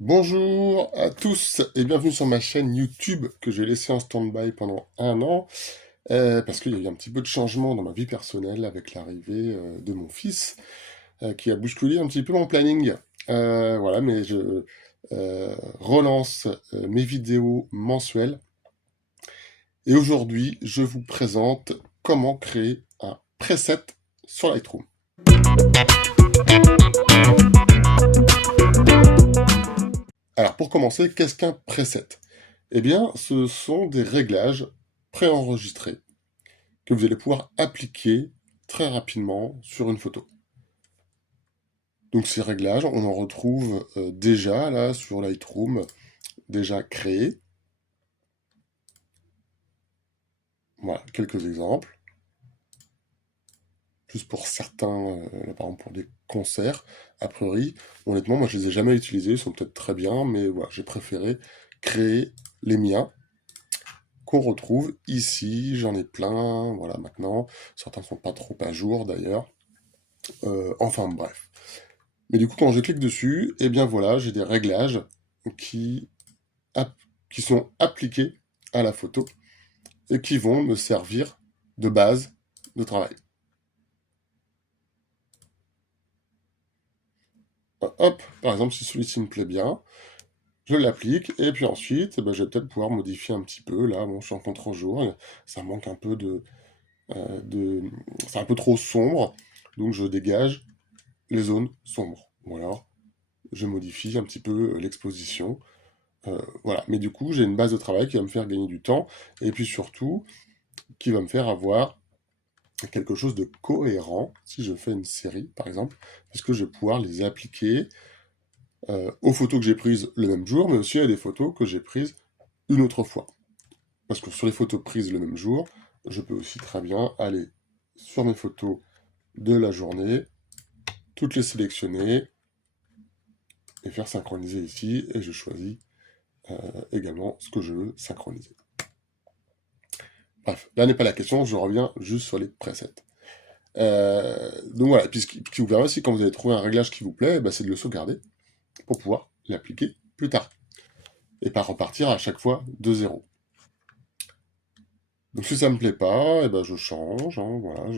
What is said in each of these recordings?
Bonjour à tous et bienvenue sur ma chaîne YouTube que j'ai laissée en stand-by pendant un an parce qu'il y a eu un petit peu de changement dans ma vie personnelle avec l'arrivée de mon fils qui a bousculé un petit peu mon planning. Voilà, mais je relance mes vidéos mensuelles et aujourd'hui je vous présente comment créer un preset sur Lightroom. Alors pour commencer, qu'est-ce qu'un preset? Eh bien, ce sont des réglages préenregistrés que vous allez pouvoir appliquer très rapidement sur une photo. Donc ces réglages, on en retrouve déjà là sur Lightroom, déjà créés. Voilà, quelques exemples. Juste pour certains, là, par exemple pour des concerts, a priori, honnêtement, moi je les ai jamais utilisés, ils sont peut-être très bien, mais voilà, j'ai préféré créer les miens qu'on retrouve ici. J'en ai plein, voilà, maintenant. Certains sont pas trop à jour d'ailleurs. Enfin bref. Mais du coup, quand je clique dessus, eh bien voilà, j'ai des réglages qui, qui sont appliqués à la photo et qui vont me servir de base de travail. Hop, par exemple, si celui-ci me plaît bien, je l'applique, et puis ensuite, eh ben, je vais peut-être pouvoir modifier un petit peu. Là, bon, je suis en contre-jour, ça manque un peu c'est un peu trop sombre, donc je dégage les zones sombres. Ou alors, je modifie un petit peu l'exposition. Voilà, mais du coup, j'ai une base de travail qui va me faire gagner du temps, et puis surtout, qui va me faire avoir quelque chose de cohérent si je fais une série, par exemple, parce que je vais pouvoir les appliquer aux photos que j'ai prises le même jour, mais aussi à des photos que j'ai prises une autre fois. Parce que sur les photos prises le même jour, je peux aussi très bien aller sur mes photos de la journée, toutes les sélectionner et faire synchroniser ici, et je choisis également ce que je veux synchroniser. Bref, là n'est pas la question, je reviens juste sur les presets. Donc voilà, et puis ce qui vous permet aussi, quand vous avez trouvé un réglage qui vous plaît, bah, c'est de le sauvegarder pour pouvoir l'appliquer plus tard. Et pas repartir à chaque fois de zéro. Donc si ça me plaît pas, et ben je change, hein, voilà,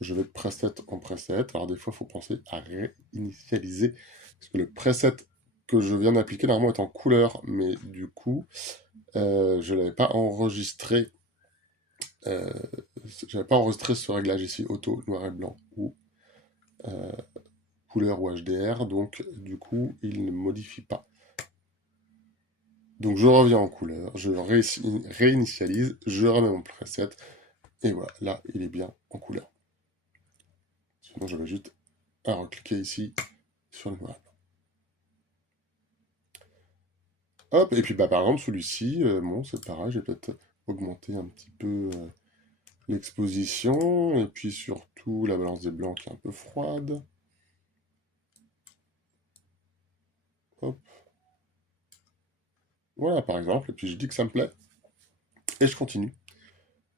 je vais de preset en preset. Alors des fois, il faut penser à réinitialiser, parce que le preset que je viens d'appliquer, normalement, est en couleur, mais du coup, je l'avais pas enregistré. Euh, J'avais pas enregistré ce réglage ici, auto, noir et blanc, ou euh, couleur ou HDR, donc du coup, il ne modifie pas. Donc je reviens en couleur, je réinitialise, je remets mon preset, et voilà, là, il est bien en couleur. Sinon, j'avais juste à recliquer ici sur le noir. Hop, et puis bah, par exemple, celui-ci, bon, c'est pareil, j'ai peut-être augmenté un petit peu l'exposition, et puis surtout la balance des blancs qui est un peu froide. Hop, voilà par exemple, et puis je dis que ça me plaît, et je continue.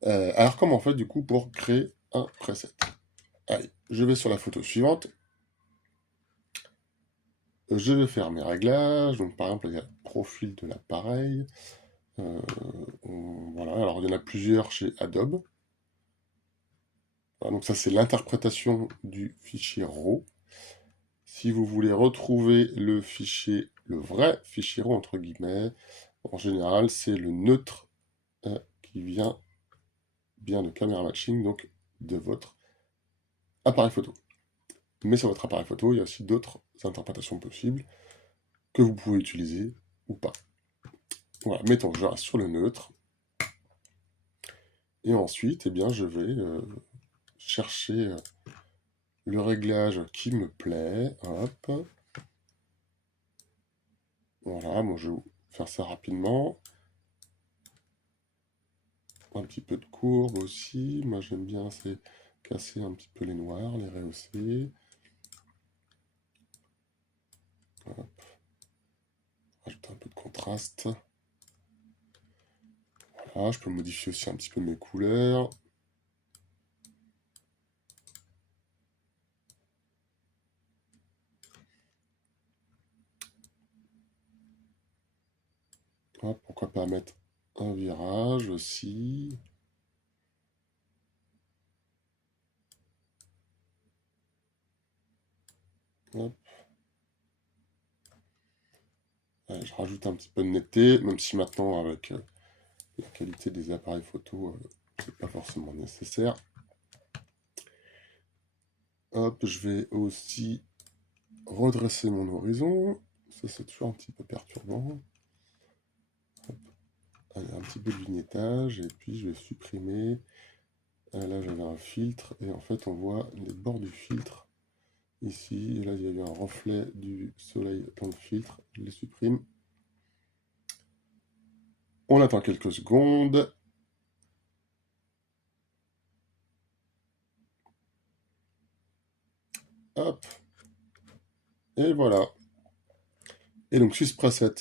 Alors comment on fait du coup pour créer un preset? Allez, je vais sur la photo suivante, je vais faire mes réglages, donc par exemple il y a le profil de l'appareil, voilà, alors il y en a plusieurs chez Adobe. Voilà, donc ça c'est l'interprétation du fichier RAW. Si vous voulez retrouver le fichier, le vrai fichier RAW entre guillemets, en général c'est le neutre qui vient bien de Camera Matching, donc de votre appareil photo. Mais sur votre appareil photo, il y a aussi d'autres interprétations possibles que vous pouvez utiliser ou pas. Voilà, mettons que je reste sur le neutre. Et ensuite, eh bien, je vais chercher le réglage qui me plaît. Hop. Voilà, moi je vais faire ça rapidement. Un petit peu de courbe aussi. Moi j'aime bien, c'est casser un petit peu les noirs, les rehausser. Hop. Rajouter un peu de contraste. Voilà, je peux modifier aussi un petit peu mes couleurs. Hop, pourquoi pas mettre un virage aussi. Hop. Allez, je rajoute un petit peu de netteté, même si maintenant, avec la qualité des appareils photo, c'est pas forcément nécessaire. Hop, je vais aussi redresser mon horizon. Ça, c'est toujours un petit peu perturbant. Hop. Allez, un petit peu de vignettage, et puis je vais supprimer. Là, j'avais un filtre, et en fait, on voit les bords du filtre ici. Et là, il y a eu un reflet du soleil dans le filtre. Je les supprime. On attend quelques secondes. Hop. Et voilà. Et donc, si ce preset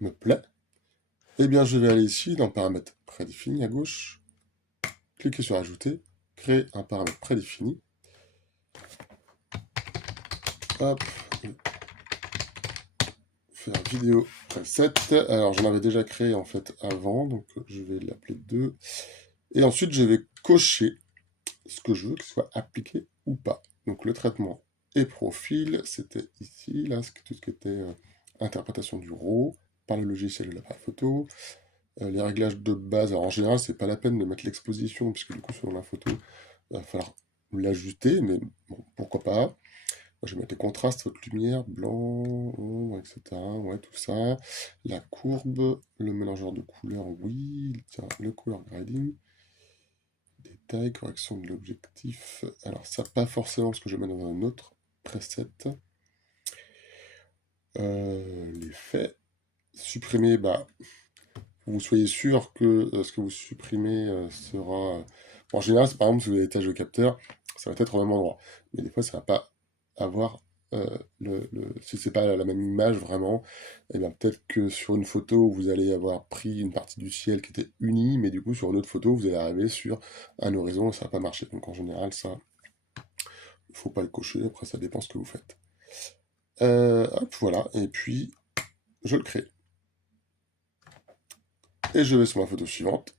me plaît, eh bien, je vais aller ici dans Paramètres prédéfinis à gauche, cliquer sur Ajouter, créer un paramètre prédéfini. Hop. Faire vidéo preset. Alors, j'en avais déjà créé en fait avant, donc je vais l'appeler 2. Et ensuite, je vais cocher ce que je veux que ce soit appliqué ou pas. Donc, le traitement et profil, c'était ici, là, tout ce qui était interprétation du RAW par le logiciel de l'appareil photo. Les réglages de base, alors en général, c'est pas la peine de mettre l'exposition, puisque du coup, selon la photo, il va falloir l'ajuster, mais bon, pourquoi pas. Moi, je vais mettre les contrastes, haute lumière, blanc, ombre, etc. Ouais, tout ça. La courbe, le mélangeur de couleurs, oui. Tiens, le color grading. Détail, correction de l'objectif. Alors, ça, pas forcément, parce que je vais mettre dans un autre preset. L'effet. Supprimer, bah, vous soyez sûr que ce que vous supprimez sera... en général, par exemple, si vous avez des tâches de capteur, ça va être au même endroit. Mais des fois, ça va pas avoir... si c'est pas la même image vraiment, et bien peut-être que sur une photo, vous allez avoir pris une partie du ciel qui était unie, mais du coup, sur une autre photo, vous allez arriver sur un horizon et ça va pas marcher. Donc en général, ça, il faut pas le cocher. Après, ça dépend ce que vous faites. Hop, voilà. Et puis, je le crée. Et je vais sur ma photo suivante.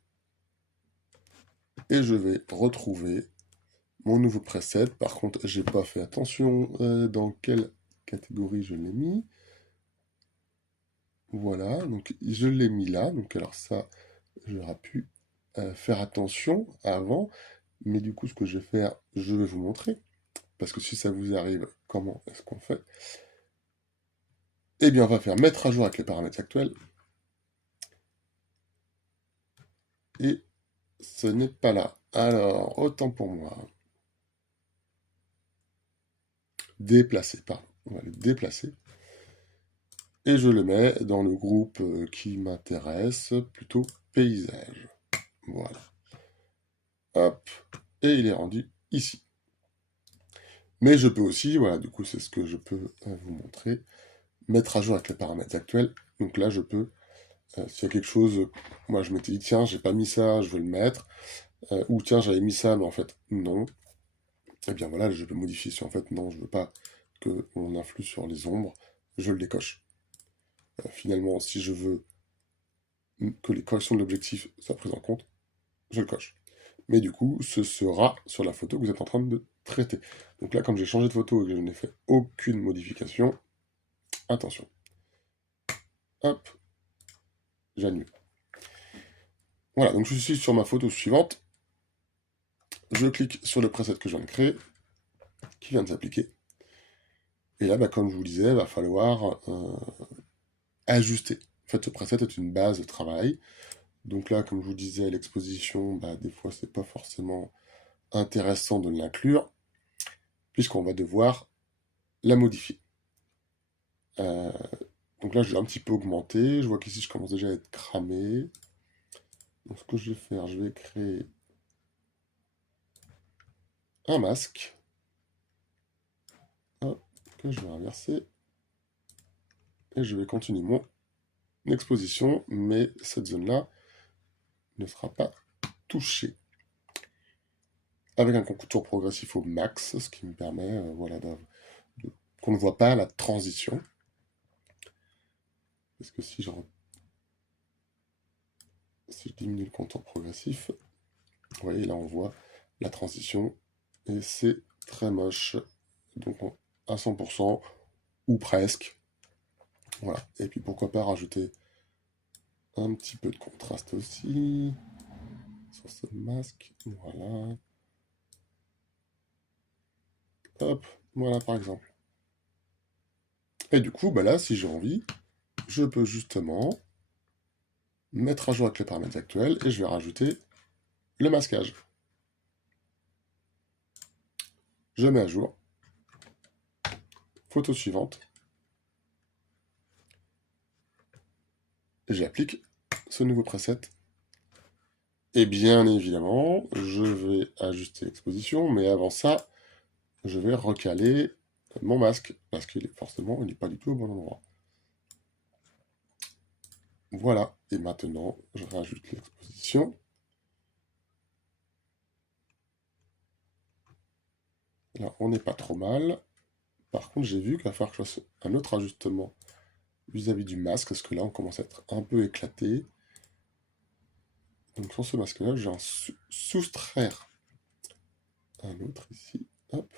Et je vais retrouver mon nouveau preset. Par contre, j'ai pas fait attention dans quelle catégorie je l'ai mis. Voilà, donc je l'ai mis là. Donc alors ça, j'aurais pu faire attention avant. Mais du coup, ce que je vais faire, je vais vous montrer. Parce que si ça vous arrive, comment est-ce qu'on fait? Eh bien, on va faire mettre à jour avec les paramètres actuels. Et ce n'est pas là. Alors, autant pour moi. Déplacer, pardon. On va le déplacer. Et je le mets dans le groupe qui m'intéresse, plutôt paysage. Voilà. Hop. Et il est rendu ici. Mais je peux aussi, voilà, du coup c'est ce que je peux vous montrer, mettre à jour avec les paramètres actuels. Donc là je peux, s'il y a quelque chose, moi je m'étais dit tiens j'ai pas mis ça, je veux le mettre, ou tiens j'avais mis ça mais en fait non. Et bien voilà, je peux modifier si en fait non, je veux pas qu'on influe sur les ombres, je le décoche. Finalement si je veux que les corrections de l'objectif soient prises en compte, je le coche. Mais du coup, ce sera sur la photo que vous êtes en train de traiter. Donc là, comme j'ai changé de photo et que je n'ai fait aucune modification, attention. Hop, j'annule. Voilà, donc je suis sur ma photo suivante. Je clique sur le preset que je viens de créer, qui vient de s'appliquer. Et là, bah, comme je vous le disais, il va falloir ajuster. En fait, ce preset est une base de travail. Donc là, comme je vous disais, l'exposition, bah, des fois, c'est pas forcément intéressant de l'inclure, puisqu'on va devoir la modifier. Donc là, je l'ai un petit peu augmenté. Je vois qu'ici, je commence déjà à être cramé. Donc ce que je vais faire, je vais créer un masque. Hop, que je vais inverser. Et je vais continuer mon exposition, mais cette zone-là ne sera pas touchée. Avec un contour progressif au max, ce qui me permet voilà, qu'on ne voit pas la transition. Parce que si je si je diminue le contour progressif, vous voyez, là on voit la transition, et c'est très moche. Donc à 100%, ou presque. Voilà, et puis pourquoi pas rajouter un petit peu de contraste aussi, sur ce masque, voilà. Hop, voilà par exemple. Et du coup, bah là, si j'ai envie, je peux justement mettre à jour avec les paramètres actuels et je vais rajouter le masquage. Je mets à jour. Photo suivante. Et j'applique ce nouveau preset. Et bien évidemment, je vais ajuster l'exposition, mais avant ça, je vais recaler mon masque, parce qu'il est forcément, il n'est pas du tout au bon endroit. Voilà, et maintenant, je rajoute l'exposition. Là, on n'est pas trop mal. Par contre, j'ai vu qu'il va falloir que je fasse un autre ajustement vis-à-vis du masque, parce que là, on commence à être un peu éclaté. Donc, sur ce masque-là, je vais soustraire un autre ici. Hop.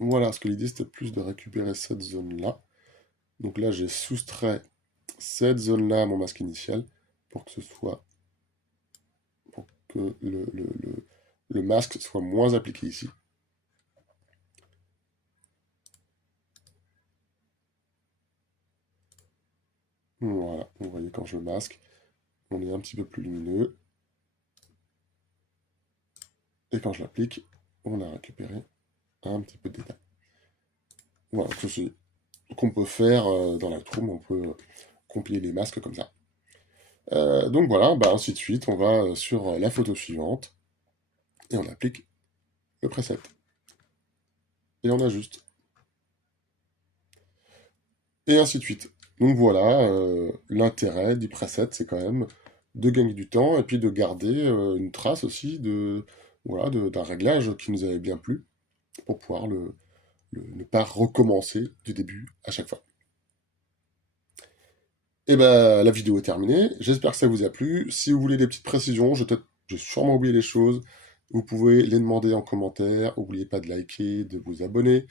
Voilà, parce que l'idée, c'était plus de récupérer cette zone-là. Donc là, j'ai soustrait cette zone-là à mon masque initial pour que ce soit... pour que le masque soit moins appliqué ici. Voilà, vous voyez quand je masque, on est un petit peu plus lumineux. Et quand je l'applique, on a récupéré un petit peu de détail. Voilà, c'est ce qu'on peut faire dans Lightroom, on peut compiler les masques comme ça. Donc voilà, bah ainsi de suite, on va sur la photo suivante, et on applique le preset. Et on ajuste. Et ainsi de suite. Donc voilà, l'intérêt du preset, c'est quand même de gagner du temps, et puis de garder une trace aussi voilà, d'un réglage qui nous avait bien plu, pour pouvoir ne pas recommencer du début à chaque fois. Et ben la vidéo est terminée, j'espère que ça vous a plu. Si vous voulez des petites précisions, j'ai sûrement oublié des choses, vous pouvez les demander en commentaire. N'oubliez pas de liker, de vous abonner,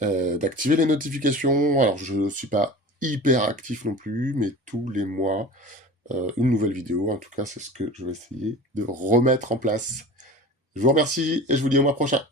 d'activer les notifications. Alors je ne suis pas hyper actif non plus, mais tous les mois, une nouvelle vidéo. En tout cas, c'est ce que je vais essayer de remettre en place. Je vous remercie et je vous dis au mois prochain.